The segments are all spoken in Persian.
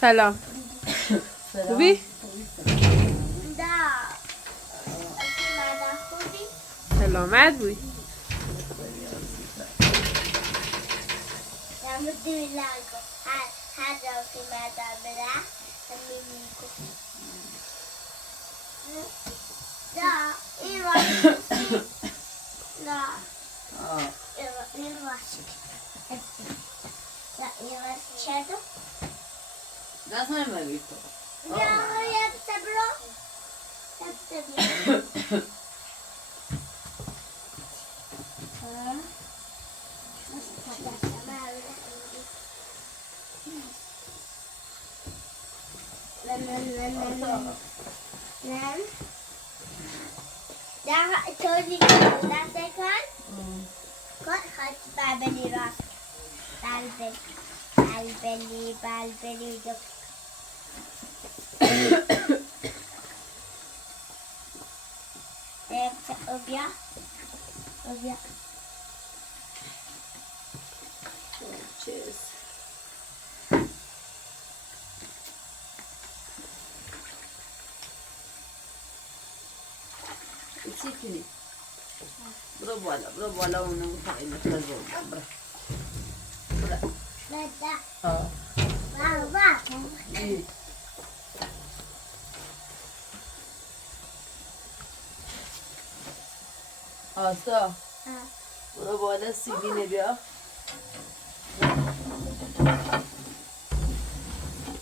سلام. خوبی؟ سلامت بوی. Das har jag visto. Ja, jättebra. Jättebra. Men. Där tar vi läser kvar. Kvar har Barbeli rast. Barbeli. Obja. Cheers. Sikili. Bro bola unang kain na sa zone. Bro. Vänta. Ja. Va. Asta. Bro bola sigine bia.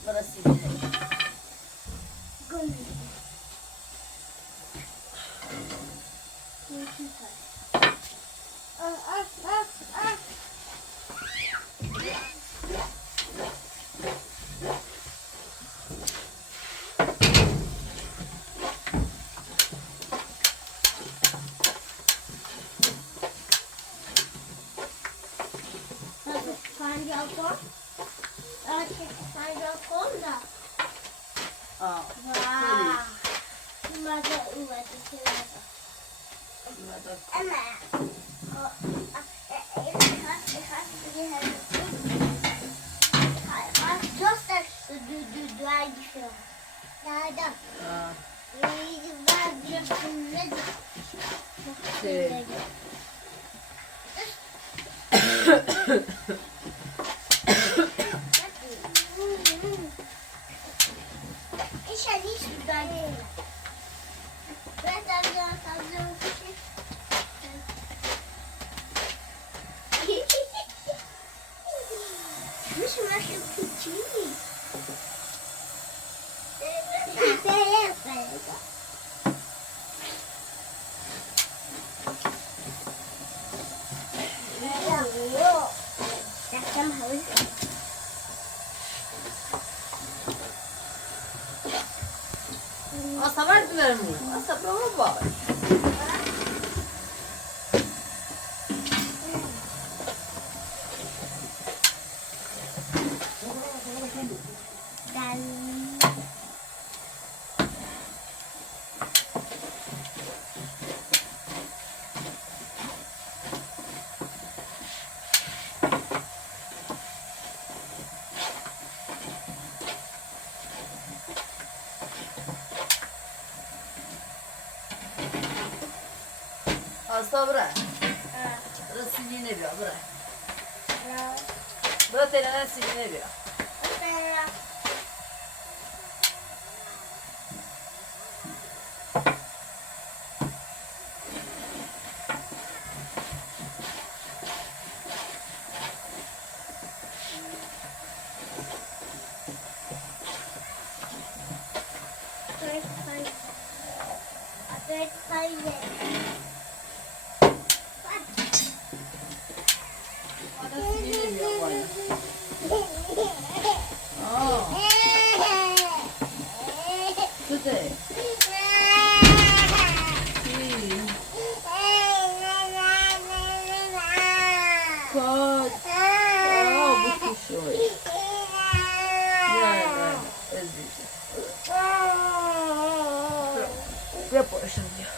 Bro sigine. Gummi. Ja. Du är ifrån. Ja. Sí. Asta verdiler mi? Asta prova bak. Asta bra. Bra sigine bia bra. Bra tenen sigine bia. Ada sigine bia bana. Tutte. Sì. Kod. Bu kuşoy. Yani ezdi. Yapışın ya.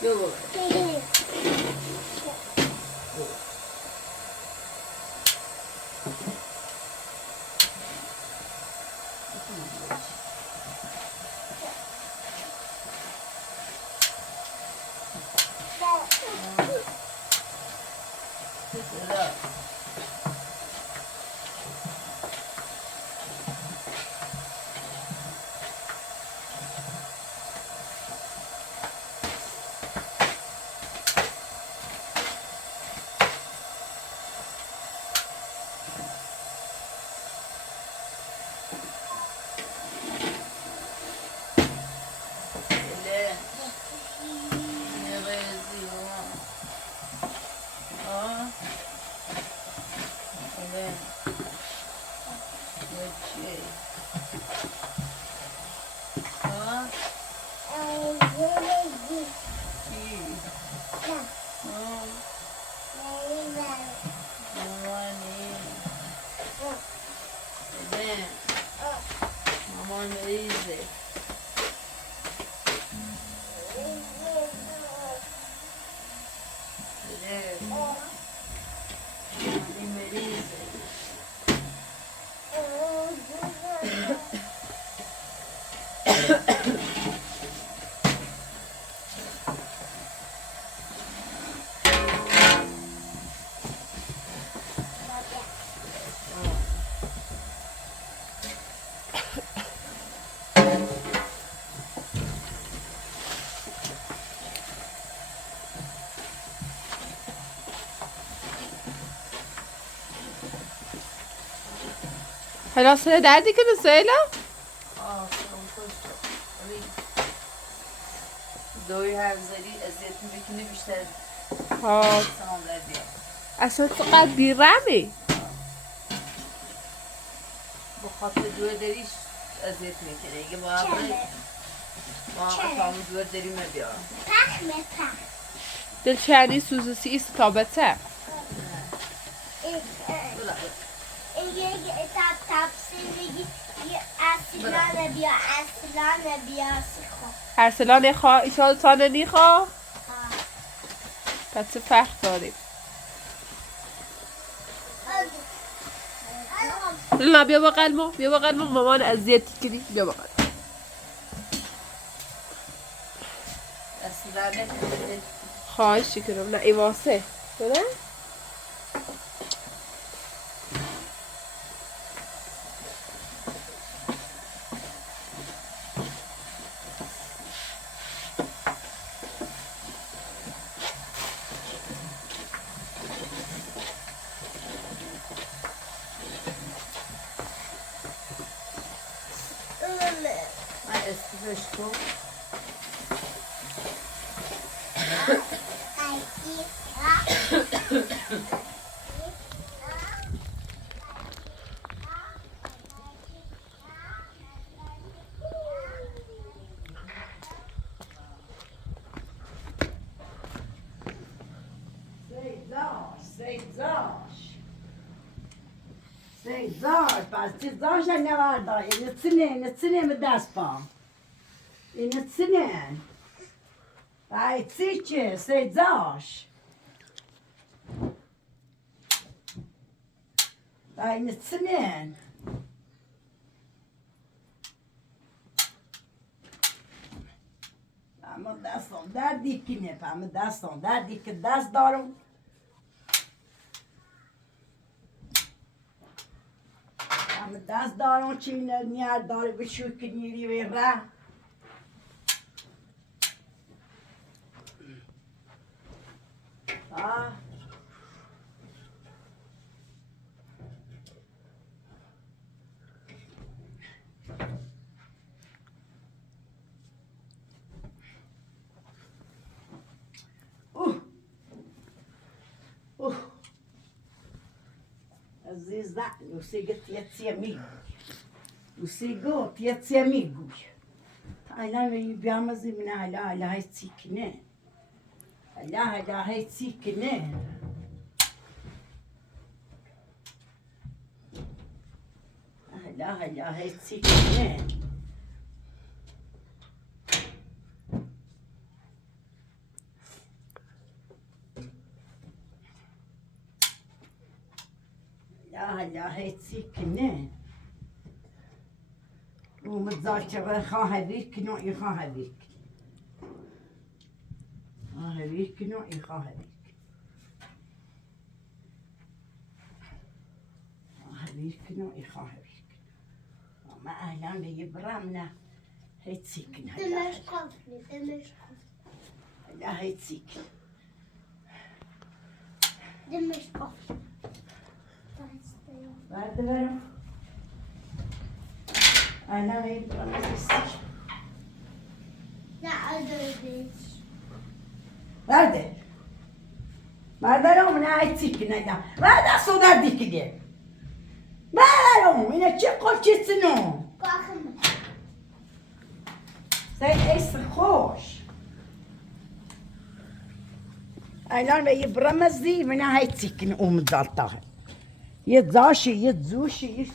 بیا بابا. مامان مریضه. حالا سر دردی که سهیلا؟ دوی حرف زدی اذیت میکنه بیشتر ها سلام در بیاد. اصلا فقط بیرمی. با خاطر دور دریش اذیت میکنه. اگه با افهام دور دری میبیارم. دلشانی سوزوسی ایست تابته. ارسلان خواه ایشان تانه نیخواه پس چه فرق داریم. نه بیا با قلمو مامان اذیت کنی. بیا با قلمو خواهش کنم. نه ای واسه نه من استیفش کن. Zar, fast det zar känner vardag. Inne med daspa. Inne. Ai, tsiche, sei zar. Ai, inne. Ama daston der dikine, ama daston der dikke das darum. Ama das darum çimler niyar dar bir şu kiniri verra. Ah. Zizda, não sei que tinha amigo. Não sei que tinha amigo. Aynen yiyeceğimiz imine hala sikine. Hala sikine. Hala sikine. Allahi tsikne. ومتذكرة خاهبيك نوعي خاهبيك خاهبيك نوعي خاهبيك خاهبيك نوعي خاهبيك ما أهلا بيبرامنا هيتسيكن دمش قفلي دمش قفلي لا هيتسيكن دمش قفلي بعد برا أنا بيبرامنا السيكن لا أدريش بعد من هيتسيكن هذا بعد صدر ديك دي من تشقل تسنو قاخم زي ايس خوش الان يبرمز دي من هاي تسكن ومضلطها يتزاشي يتزوشي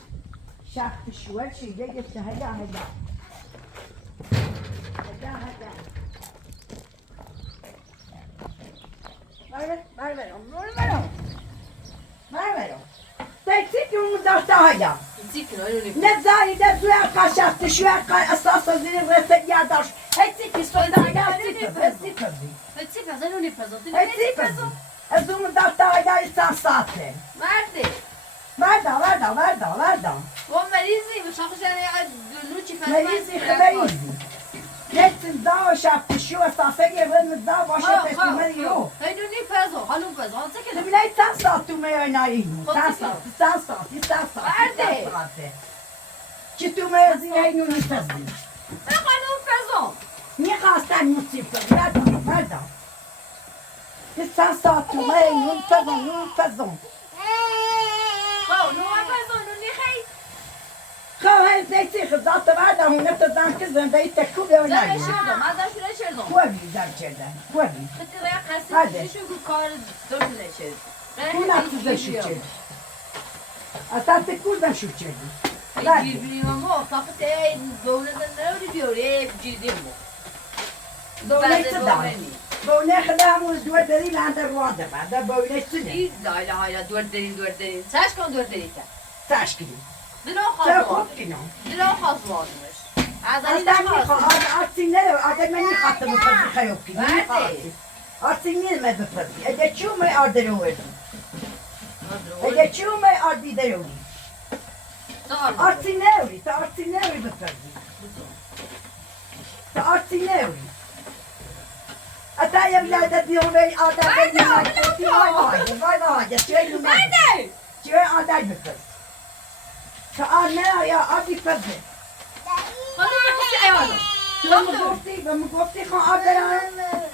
شاف شوال شي جاية هدا مرمرو تكسيك ومضلطها هدا نسيكن أيوني نزاي نزوي قاشفت شوي أساسا زين الرسل ياداش هتسيك صدق يا هتسيك نسيكن أيوني فزتين هتسيك الزوم دافتا يا إستاساتي وردا ومريزي مش عارفة يعني نوتشي مريزي خبريزي نتن داو شافت شو أساسا يبغى نداو باشا تسمريو هيدوني فازو هلو فازو هتسكن لبناي تاسات ما ينايم تاسات چطور مرزی اینو نیستازی هلو فازو میخواستن موسیقی مردا تاسات ما اینو فزون خو نو فازو نو نخي خواهی زیتی خدات بعد هم نتدان که زنده تکوب یا لا نگی شردم هذا شو شردم خوابی در چردن خوابی خدي ريح هذا. حسيت شو كار دور نشد کونا تزه شو چردی اتا تکوردن شو چردی يجيبني ماما فقط دولة النور بيوري بجيدي مو دولت دار بونه خداموز دور دلیل عند الواده بعد بونه سنه لا لا لا دور دارين ساش كون دور دارين تشکیلی دلو چه خاص خوب کنم دلو خاص وانمش عزالي اصلا لا خاص میخواد آتینه آدم من میخواد بپردی خیاب کنی بله. آتینه من بپردی اگه چومه آدروی اگه چومه آدی دروی آتینه تا آتینه بپردی تا آتینه اتا یه بلاده دیوری آدم بینی وای چوی آدم بپرد تا آنه یا آدی پرده و مگفتی خان آدم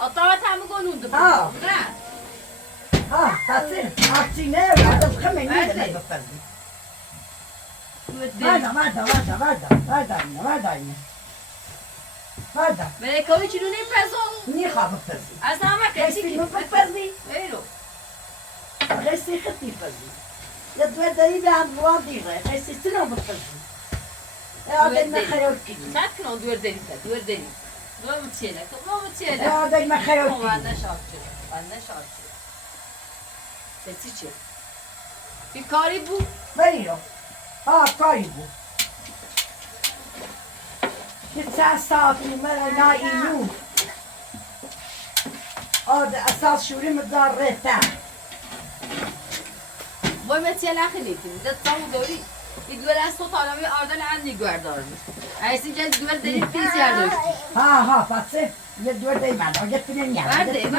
قطعت هم قانون آه. نه تصير آتینه آدم خمه نیده بپردی Vada. ملكوي شنو نفسهم نيخا بفرزي. اصلا ما رستي كنتي مو بفرزي. ايلو رستي خطي فرزي. يدور دريبي عن الواضيغة. رستي سنو بفرزي. هذا ما خير كذي. ساعات كانوا دور دليل دور متشيلة هذا ما خير هو كذي. عندنا شاطر تتيجي في كاريبو بريرو. كايبو. تسع ساعات ومرة نايمون. هذا أساس شوري مدار ريتان. وای متیلا خلیتی ده تامو داری ایدوال از تو طالبی آردن عن نگوار دارم ایسی جل دوال داری پیز یارداشتی ها فاتسه يدور دايما وجدت من يعني برده.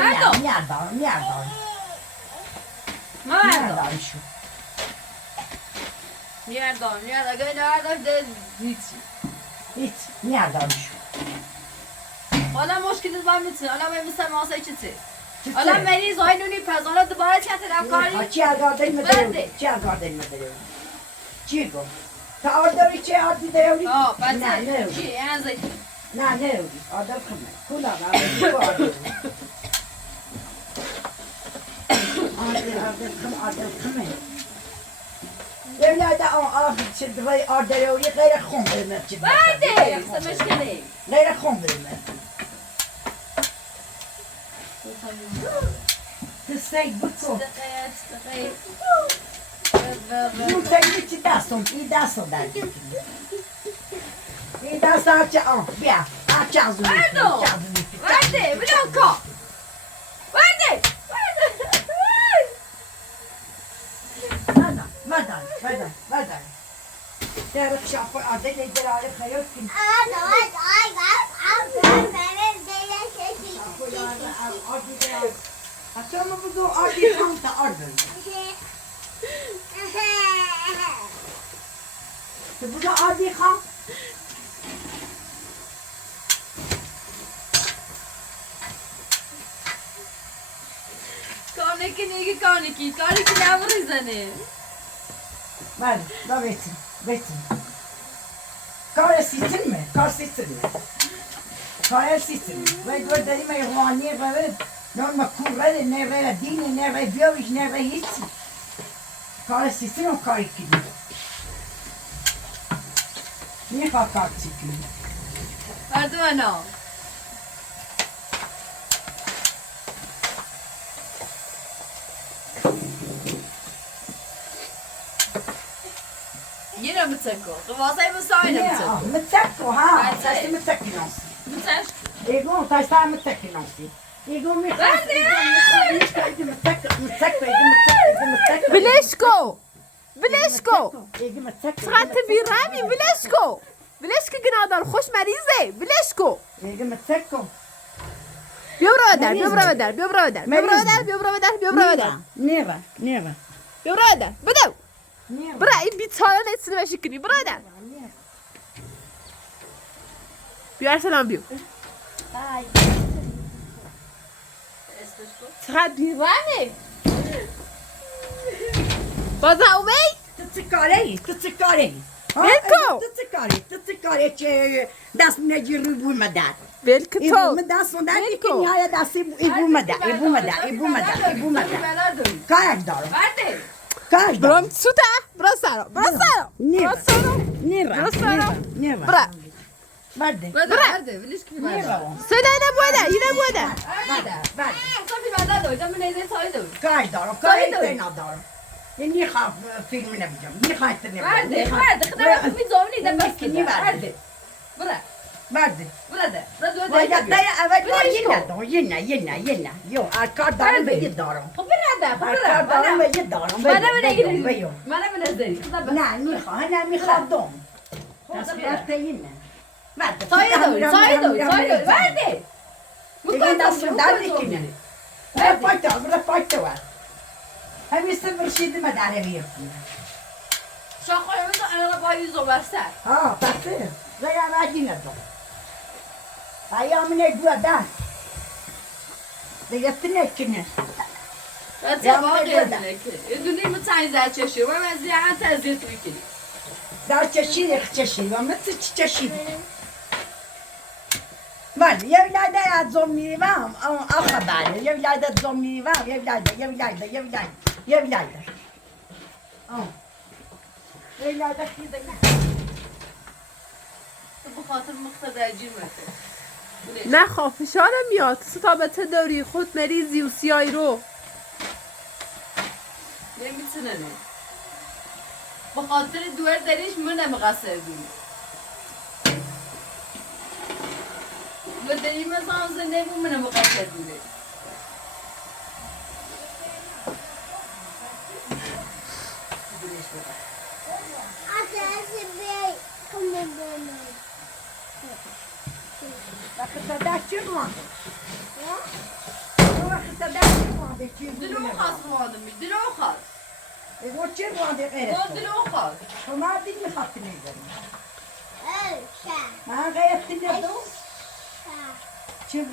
ما ميردان شو میاردم اگه نیارداش ده هیچی هیچ ميردان شو حالا مشکلی با میتونه حالا من مثل ماسه چیزی حالا مریض های نونی پزالا دوباره چه تدام کاری چی آگاردن مدرون چی آگاردن مدرون چی گو تا آرداری چی آردی دروری آه نه بچه نروری چی انزی نه نروری آردر خمه کلا آردر خمه Evlerde çıldırmayı ardere oraya gayrı kon vermek için. برده مشکلی Gayrı kon vermek. Kısay bu çok. دقیقه Nu te uiți de asta, e de asta, da. E de asta, bia, acează. Verdo! Verde, blanco! Verde! Vada. Dar ce apoi adele de la repaior când așa mă văd adi fanta ardă. Te văd adi ha. Kaneki ne vrizane. Var, da vetin. Care sitin mi? Care sitin mi? Vei doar de mai roanie, vei norma currele, ne vei dine, ne vei biovici, ne vei hiți. Care sitin o care kidi. Niye kakar çıkıyor? Verdi bana. Yine mi tako? Kıvasayı mı sahine mi tako? Mıtakko ha. Taştı mıtakinosi. Mıtak? Ego taştı mıtakinosi. Ego mi? Verdi! Mıtakko. بلشكو بلشكو Ego mıtakko. ساعت بیرمی بلشكو بلشكو گنادار خوش مریضه بلشكو Ego mıtakko. بیا برادر Neva. بیا برادر بدو برا این بیچاره نتونه بشی کنی برادر بیا ارسلان بیو چقدر بیرمی بازا اومی Tıtıkare. Belko. Tıtıkare çe das ne giru bulmadan. بلک تو İbulmadan sonra Belko. nihayet das ibulmadan. Kaç dar. Verdi! Kaç dar. برام سوتا برا سارا Neva. Neva. برا Verdi. Verdi. Biliş gibi verdi. Neva. سودا yine bu da Verdi. Tabii benden de hocam neyse saydım. Kaç dar. Kaç dar. Niye haf filmini yapacağım? Niye hayatını yapacağım? Verdi. Kadar bir zorlu da bak ki verdi. Bırak. Verdi. Burada. Burada Vay ya dayı evet var Biliş yine. Yok arkar darım ve yedarım. Burada. Arkar darım ve yedarım. Bana bile girin. Bana bile zeri. Ne mihadom. Tasfiyatta yine. Verdi. Saydım. Verdi. Bu kadar Verdi. Rapporta var. Hem sıfır şeydi mi dare veriyorsun? Şakayımız arabayı zoberse. Ha, taktı. Veya verdiğine de. Ayağımın güveden. De yaptın ekini. Ben var dedin ki. Dünü mü tayzer çeşiyor? Ben ziyaret tezgah tuykili. Dar çeşiyor. Ama çeşiyor. Var, yevlada ya zombi var. Akabale. Yevlada zombi var. Yevlada. Yevlada kıyıda. Bu خاطر مقتدر نه خواه فشارم میاد ستابت داری خود مریضی و سیایی رو نمیتونه نه به خاطر دور دریش من مقصر بیم و دریم مثلا زنده بیم من مقصر بیم Vakıta da çıkmadı. Vakıta da çıkmadı. دلو خاص مادم دلو خاص O çıkmadı. دلو خاص Ama değil mi hakkı neydi? Ha gayet dinledi o. Çık.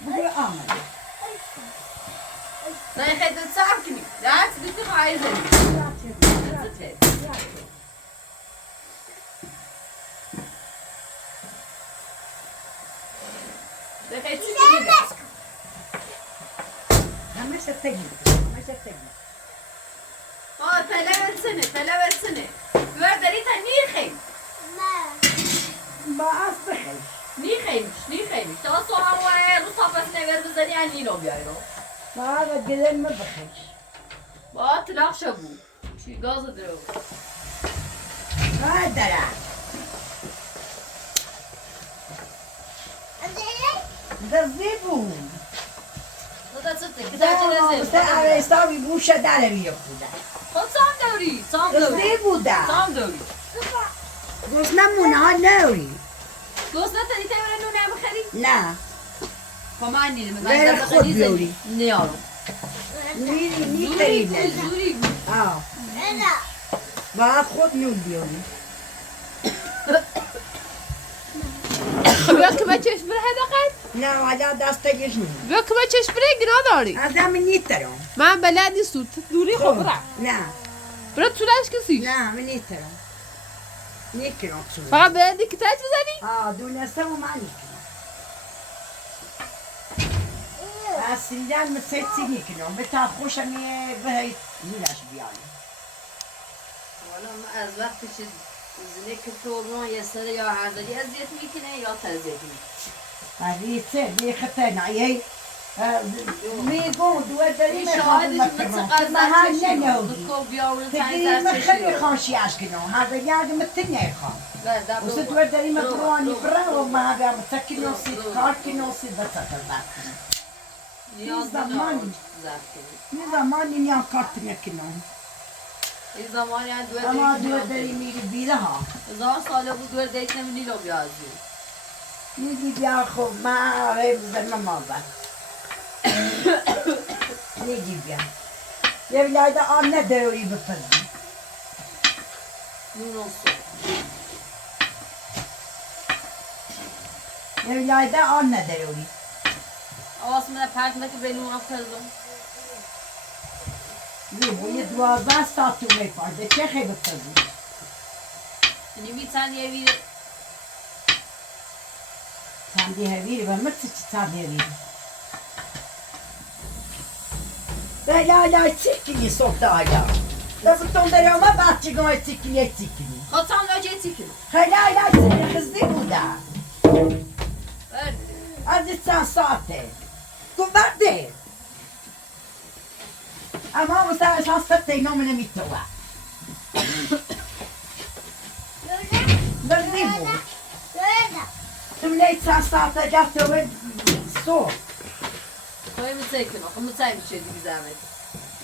Bugün almadı. لا يا خي تسامحني لا تبي عايزه لا خي تسامحني Ama şete اه 3 سنه ورد ريتا نيخي Bazı şey. نيخي تواصل هو رصافة نغير بزني عني لو بيايرو Bazı gelen mi bakış? با تلاق شبو چی گاز درو ها داره دزدی بود تو دست که چه سه عویستاوی بوشه داره میخوده خود سام دوری سام دوری دزدی بوده سام دوری گوز نمونه ها نوی گوز نتنی تیمونه نونه بخری نه با من نیرم غیر خود بیاری. نیارم میری زوری نیتری بود بزن زوری بود آه باید خود نون بیاری بیا که من چشم بره هدقت نه حالا دستگیش نون بیا که من چشم بره گنا داری از همین نیترم من بلد نیستم دوری خب برم نه برو طولش کسی نه من نیترم نیکنم چون فقط بلدی که تاج بزنی دونستم و من نیکنم اصلا مسیتی نیکنم به تا خوشمی بهی نیرش بیانی حالا من از وقت چیز زنه که تو یه سر یا هرداری اذیت میکنه یا تذیت میکنه هذه بيخطي نعيه ميقول دودري این ما شاهدش مثل ما هل قذر ننوي چشیو بیاورن تقدير تنگ ما در خلي چشیو خاشي اشكنو هذا يعني متني خان بله وست ودري ما براني برا وما هذا متكنو سيت كاركنو سيت بتاكل نیاز زمان. ندارم ظرف کنی من زمان نیا کارت نکنم این زمانی هم دوه اما دیت دودري میری بیره ها 1000 ساله بود دوه دیت نمیدی لو بیازی میگی بیا خب ما غیب زن مازن میگی بیا یه ولایده آن نداری بپزی نون olsun یه ولایده آن نداری آسمونه پرتمه که بینون افتادم یه 12 ساعت تو میپرده چه خیلی بپزی یعنی میتونی یه تندی هویری و مثل چی تندی هویری بلا تیکنی صبح دایا دستون داری اما بچگاه تیکنی تیکنی خود سام نوچه تیکن خیلی تیکنی خزی بوده برد از این چند ساعته تو برده اما مثلا هست تینا من نمیتوه دردی بود تو لیت چند ساعته گفته و صبح خواهی میتکنم خب میتونی میشه دیگه زحمت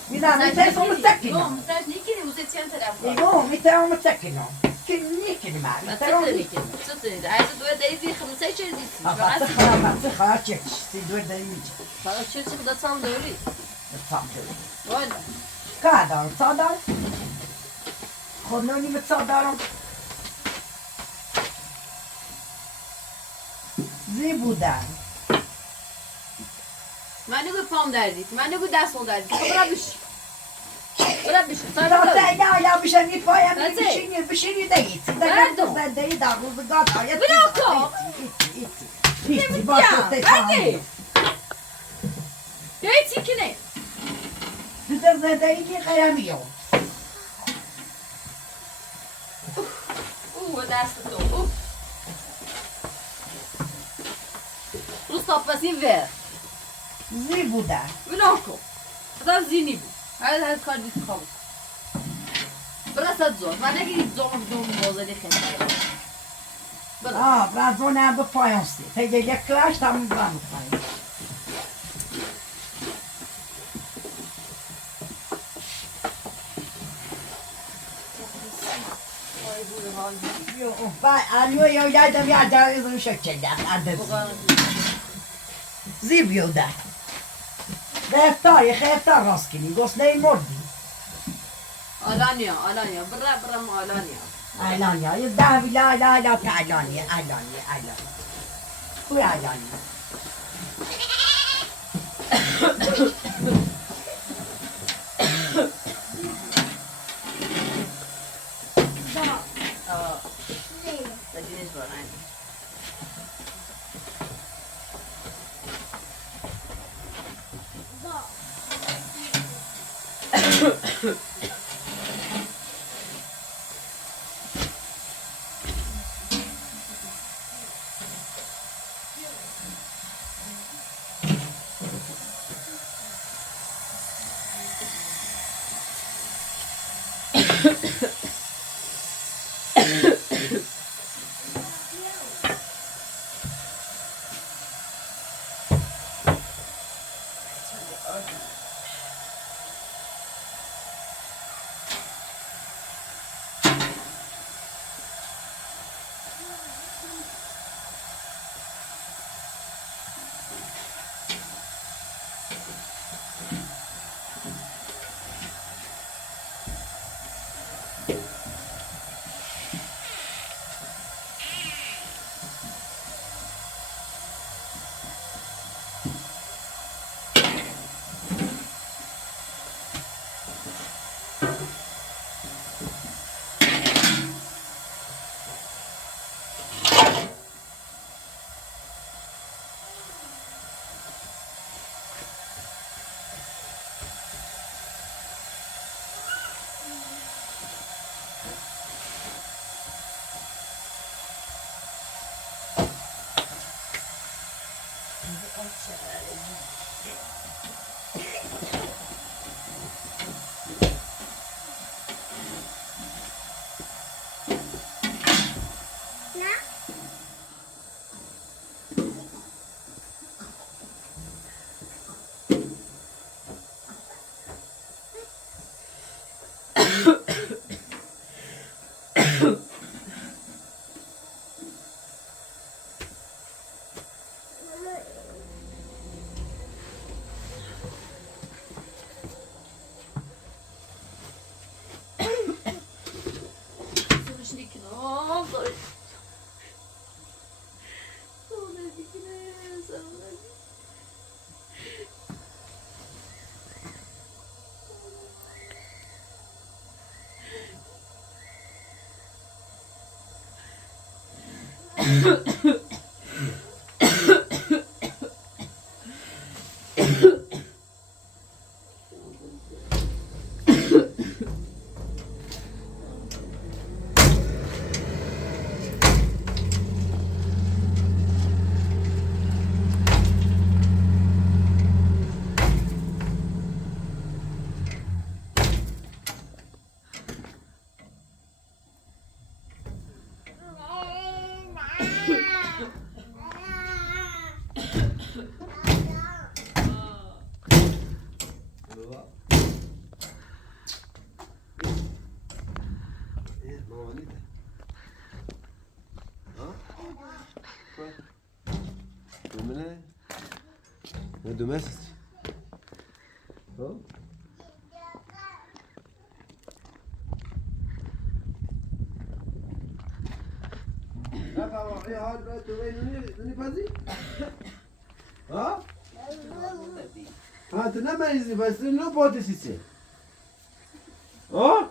میدم میتونم نه متکنم میتونی نیکنی موزه چند طرف ایگو میتونم متکنم که نیکنی من چطور میتونم نیکنی چطور نیکنی از دوه دیتی خمسه چه دیسی آخه خواهد خواهد چکش سی دور داری میچه فقط چه خدا سام دوری بسام دوری والا که دارم سا دارم خود نونی به سا دارم زی بودن من نگو پام دردید من نگو دستم دردید خب برا بش برا بش تا سر تا یا بشه می پایم بچه. بشینی دیت بردو. زندگی در روزگار آید بلوکو. ایتی باشه برده یه تیکنه تو در زندگی قیمیو دست تو روز تاپسی ور زی بودن بنا کن خدا زینی بود هر کار دیت خواب برا صد زور من نگیرید زوم بازدی خیلی برا رازونه به پایانستی تیگه یک کلاش تمام برام پایان Anio eu ia da viața, eu nu știu ce de-a, Zibiu, da. De heftar raskini, gosnei mordi. Alanya برا مو Alanya Alanya, eu da la pe Alanya. Cu Alanya. Dediniz var aynı. دومست ها تو نمریزی پس تو نو پاتشیسه ها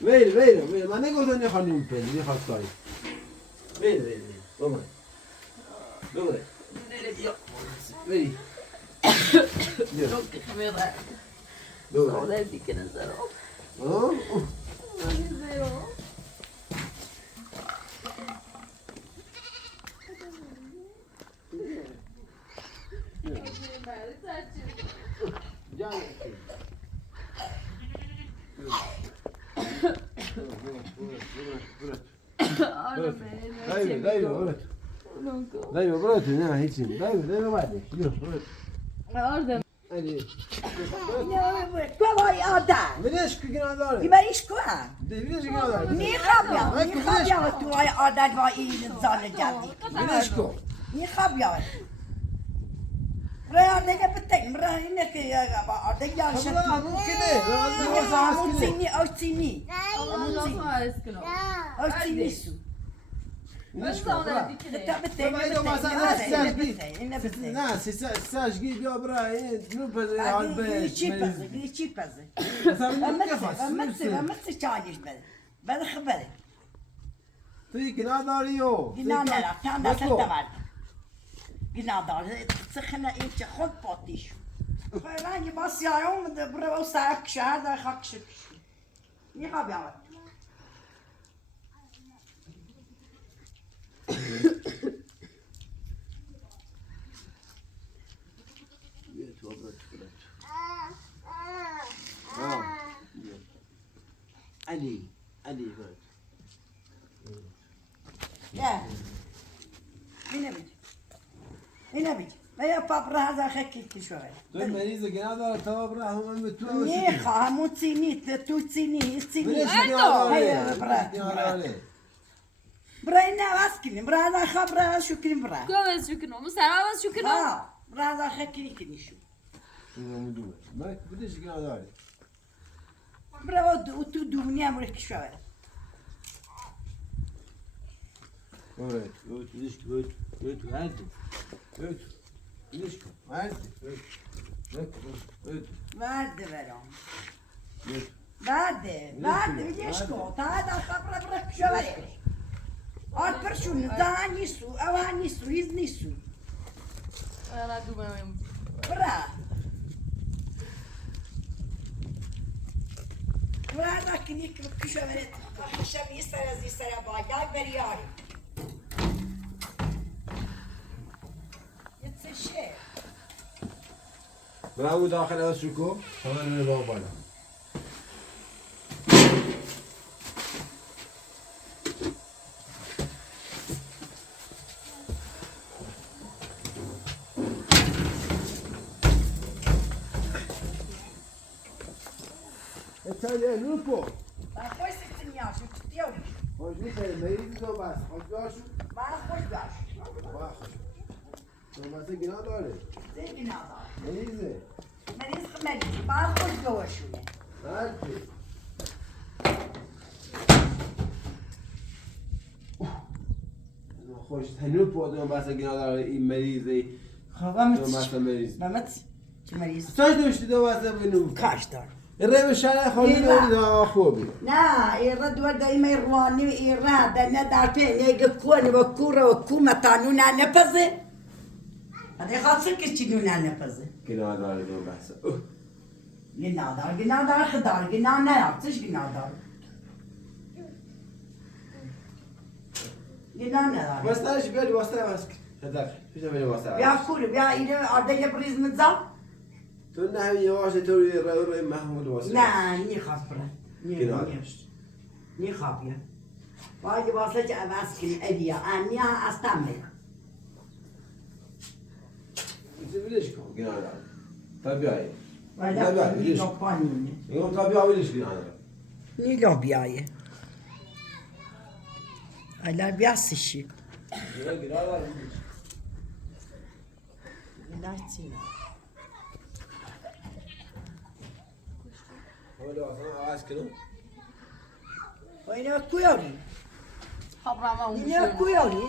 ویر من نگفتم نخواه نیم پلی نخواد کاری ویر بابا دوره ویری Saudade que não será. دايما برات هنا هيك دايما بعد Orada. علي بابا آدم ليش كنا داري يبقى كوا ليش كنا داري نخابيا تو هاي آدم و این زال جدی ليش كو نخابيا راه دیگه بتیم راه اینه که آدم یا لا مو كده همون سینی او سینی او سینی سو ليش كو نه ساش گی بیا برای نو بده حال به چی پزه امت چالیش بده بده خبره تو کنا داریو گنا نرا تام دست دارد گنا دارد سخنه این چه خود پاتیش فعلا یه باس یارم ده برو سرک شهر در خاکش نیقا بیامد علي برد يا هنا بيجي ما يا بابا هذا خكيت شوية تو مریض گنا داره تو برا هم تو نيخا همون تيني تو تيني برا هنا واسكني برا هذا خبرة شو كريم برا Göğüs yükünü. Mustafa yükünü. برا هذا خكيني كني شو ما بديش گنا داره برا تو دنيا مريك شوية Evet, hadi. Verdi verom. Verdi, Viljesko, tada خبرة برك شوية. أكبر شو نزاع نيسو، أوها نيسو، يز نيسو. Ela dumam. برا. برا لكن يكبر شوية. خشب يسرى زي سرى بايع برياري. يتسشى. برافو داخل أسركو، خلنا نروح بالا. İtalya Lupo. Ben koy sıktın ya, şu tutuyormuş. Hoş bir şey, meyilli sobası. Hoş görsün. Bana koy ver. Bak. Sobası günah doğru. Zengin adam. Meyilli. Meriz, bana koy ver şunu. Hadi. خوش هنوز پودم بس اگه نداره این مریضی خواهم مثلا مریض Mehmet, kim meriz? ساش داشتی دو بس بینو Kaç tane? الرأي الشارع خليه ده خوبي نا يرد ودا يما يرواني يراد انا دارتين يقكوني وكورة وكومة تانونا نفذي هذا خاصة كشتنونا نفذي كنا هذا اللي بحث قنادار خضار قنادار نعطش قنادار قنادار بس تاش بالي وصل ماسك هذاك شو تبي وصل يا كوري يا إيده أردي بريز متزا تقولنا هي واش توري الرأي محمود وصل لا ني خاصبرة كنا ني خابية واجي واصلت أماسكن أديا أني أستعمل ليش كنا هذا طبيعي ولا ني لوباني يوم طبيعي ليش كنا هذا ني لوبياي هلا بياسشي لا تسينا وين كويوري خبرم اون اینا کویاری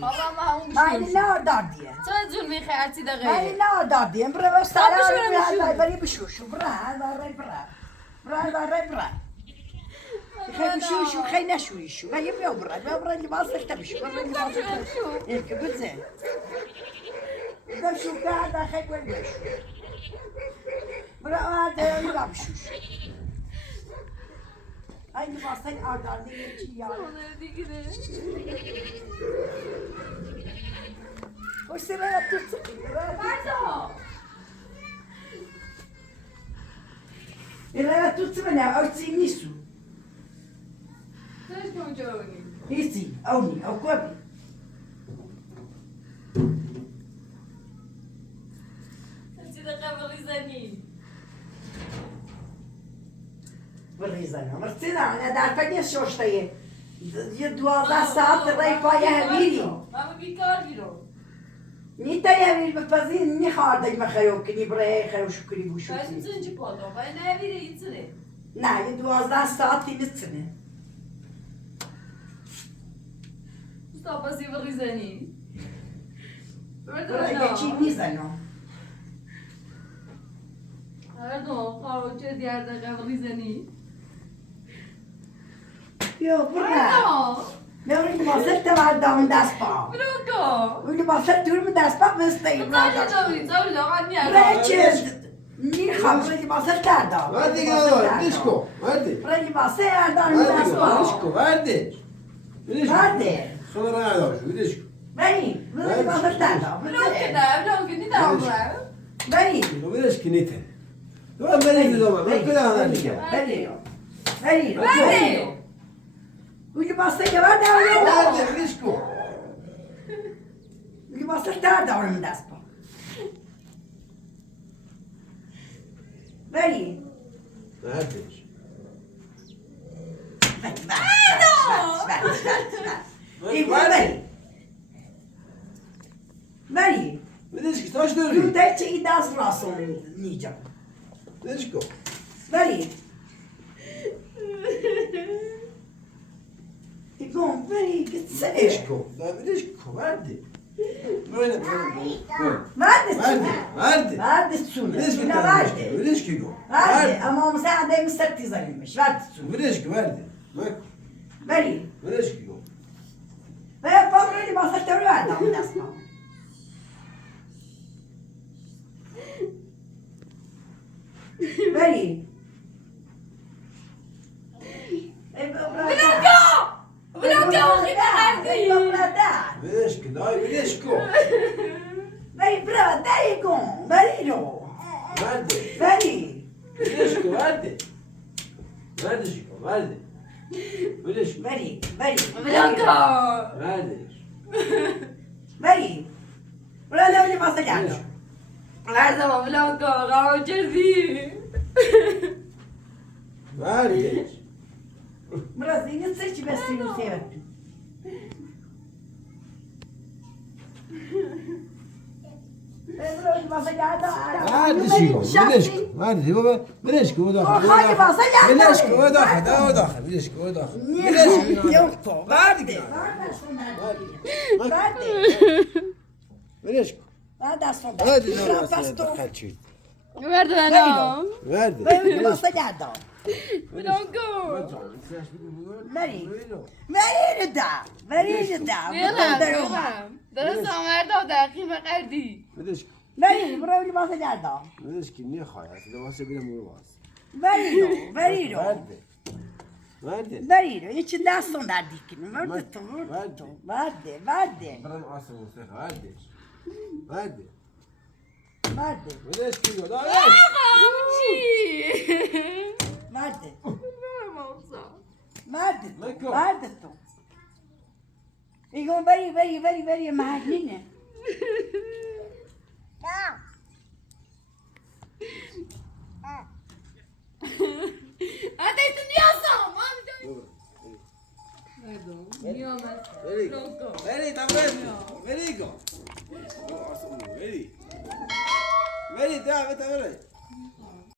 خبرم اون من نادار دیم تو جون میخیاتی من دقیقه نادار دیم برای سلام بشورم برای بری بشوشو برای خیلی بشوشو خیلی نشویشو من یه برای لباس داشته بشو برای لباس داشته این که بزن بشو که خیلی بشو برای لباس بشوشو Aynı basın ardında geçiyor. O sıraya tutsun. Pardon. Sıraya tutsun bana, açayım nisu. Söz konuşuyor. İsi, avni, avkabi. Siz de kabul izleyin. بالريزانة مرتنا أنا دارفني شوشتاي يدوازا ساعات راي بايا هبيري Ama bir kar biro. نيتا يا بير بفزين ني خاردك ما خيوكني براي خيوشو كري Ben بوشوتي zincir koydum. Ben ne biri gitsene. نا يدوازا ساعات يلتسني Mustafa Siva Rizani. براي geçi ميزانو Pardon, kahvaltı diyarda kabul Rizani. يو برا Pardon. لو اللي ما صرت مع دام داسبا Bırakın. واللي ما صرت تقول من داسبا بستي Tabii, anne ya. بريتشز ني خبر اللي ما صرت دام هادي كنا ديسكو هادي اللي ما صرت دام داسبا ديسكو هادي هادي خبر هذا شو ديسكو بني اللي ما صرت دام Bırakın da, ne davranıyor? بني ليش كنيته ما بنيت دوما ما كل هذا اللي بني واللي ما صرت دام هادي ديسكو اللي ما صرت دام من داسبا بني هادي بني ديسكو تاش شو دوري تايتش إيداز راسهم نيجا ديسكو بني يقوم بني قلت سلام ديسكو ديسكو هادي وين ما عندك هادي ما عندك سنة ديسكو ما عندك ديسكو هادي أما مساعدة مسترتي زلمش ما عندك سنة ديسكو هادي بني ديسكو فهي فضل اللي ما صرت أولاد من أسمع بني ديسكو داي ديسكو بني برادة يقوم بني رو هادي بني ديسكو هادي ديسكو هادي ديسكو بني بني Bırakın. هادي بني برادة اللي ما صرت Her zaman bırakın, kahvaltı değil. هادي مرزين تصير بس يوسف هادي ديسكو هادي هو ديسكو وداخل خلي ما صلي ديسكو وداخل ديسكو وداخل يوقف بعدي بعدي ديسكو بعد أصلا هادي دخل شيء ورد انا Verdi. بری واسه دادم برونکو بری بری دا بری دا درست آمرده و دقیقه قردی Vedeş, بری برو واسه دادم vedeş ki niye hayat? Bir de varsa bile bunu var. بری رو Verdi. Verdi. بری رو یکی دستم در دیکنه ورد تو Verdi. ورد تو ورده Bırak asıl olsa verdi. Verdi. ورده Vedeş ki diyor. Daha ver. آمچی ورده مامسا ورده نکن. تو ورده تو میگم بری محلینه Adesso نیازم Veri. Veri, tam veri. Veri go. Veri. Veri, devam et, veri.